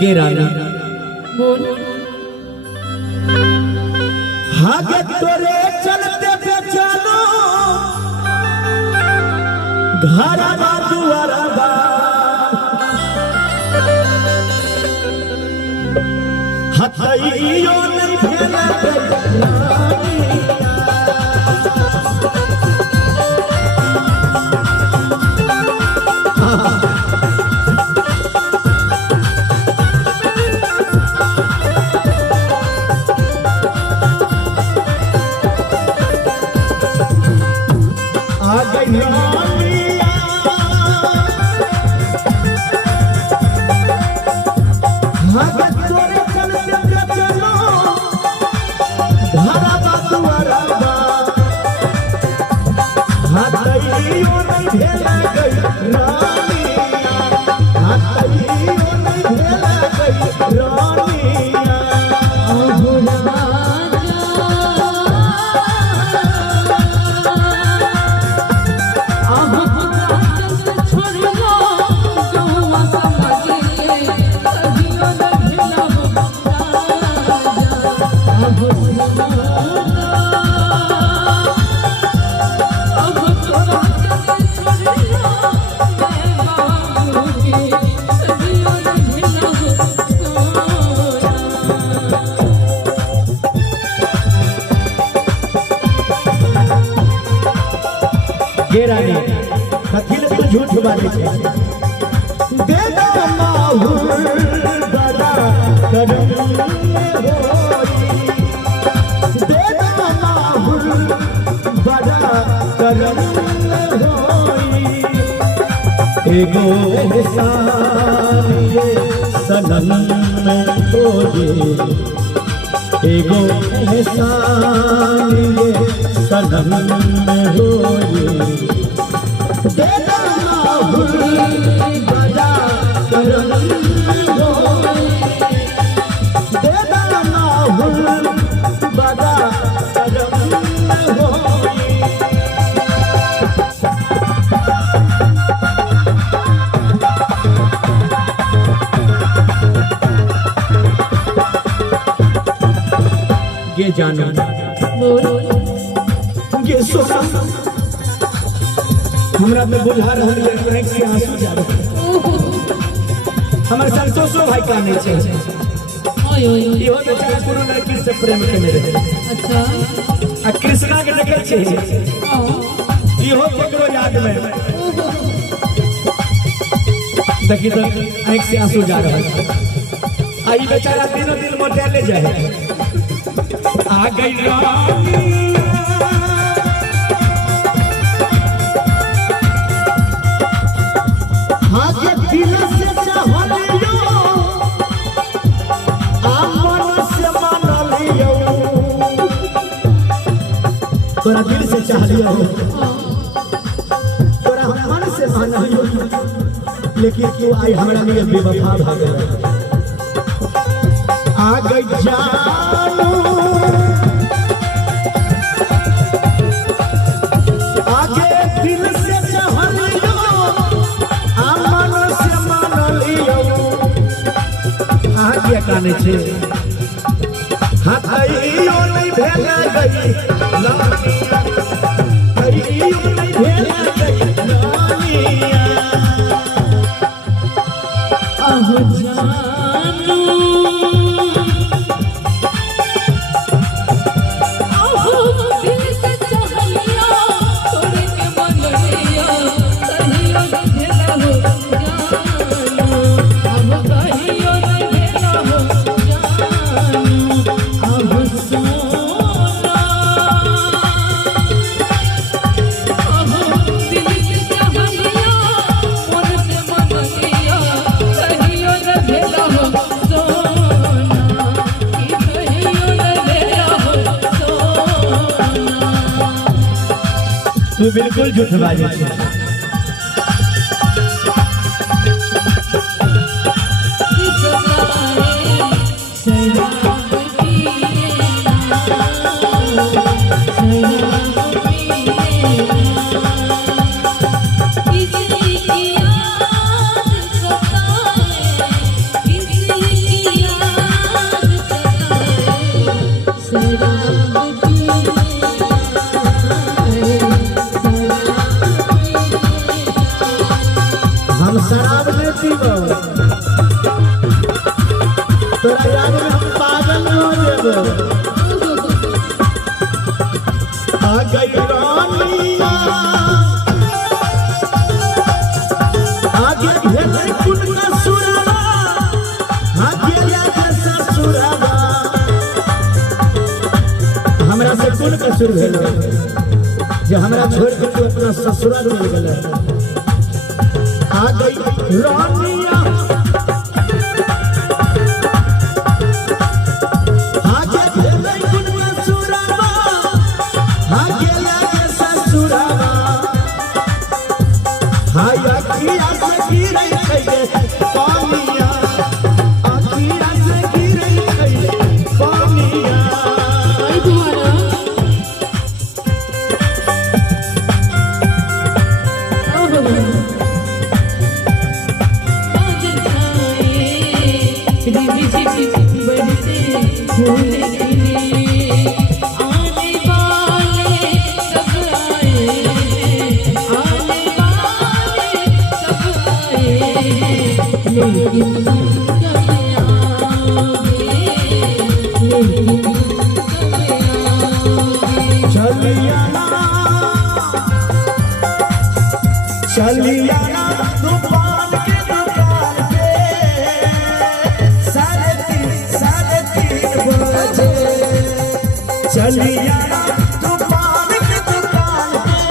के रानी बोल हागे तोरे चलते पे चलो घरवा दुआरवा हथइयो नहीं भेला के रानी कथिल तो झूठ बात है देदा माहुर बड़ा करम होई देदा माहुर बड़ा करम होई एगो एहसान ये सनम होई एगो एहसान ये सनम होई देदा माहुर बड़ा करम होई देदा माहुर बड़ा करम होई ये जानो ये सोना हमरा में बुझा रहल है आंख से आंसू जा रहे हमर संतोषो भाई का नहीं छे ओय ओय इहो बेचारा कोनो लड़की से प्रेम करने रहे अच्छा आ कृष्णा के देखे छे इहो केकरो याद में देखी तो आंख से आंसू जा रहल आ ई बेचारा दिनों दिन मोटेले जाए आ गई रानी हागे दिल से चाहलियो आ मन से मानलियो तोरा दिल से चाहलियो तोरा मन से मानलियो लेकिन तू आई हमरा लिए बेवफा भ गेल आ गई जानू आगे दिल से चाहलियो आ मन से मानलियो आगे काने छे हाथइयो नहीं भेला गई लानिया हइयो नहीं भेला गई लानिया आहो जानू तू बिल्कुल झूठ बाजे छे कसूर भेल जे हमरा छोड़ के तू अपना ससुराल चल गेले आ गई रानिया आगे भेलै गुण ससुरावा आगे लागे ससुरावा हाय अखिया से गिरै खैले पानिया अखिया से गिरै खैले पानिया आई तुम्हारा ओहो काजल खाए रिमझिम बरसे फूल खिले आने वाले सब आए आने वाले सब आए लेकिन तुम कब आओगे लेकिन तुम कब आओगे चलिया ना तूफान के दुकान पे 3:30 बजे चलिया ना तूफान के दुकान पे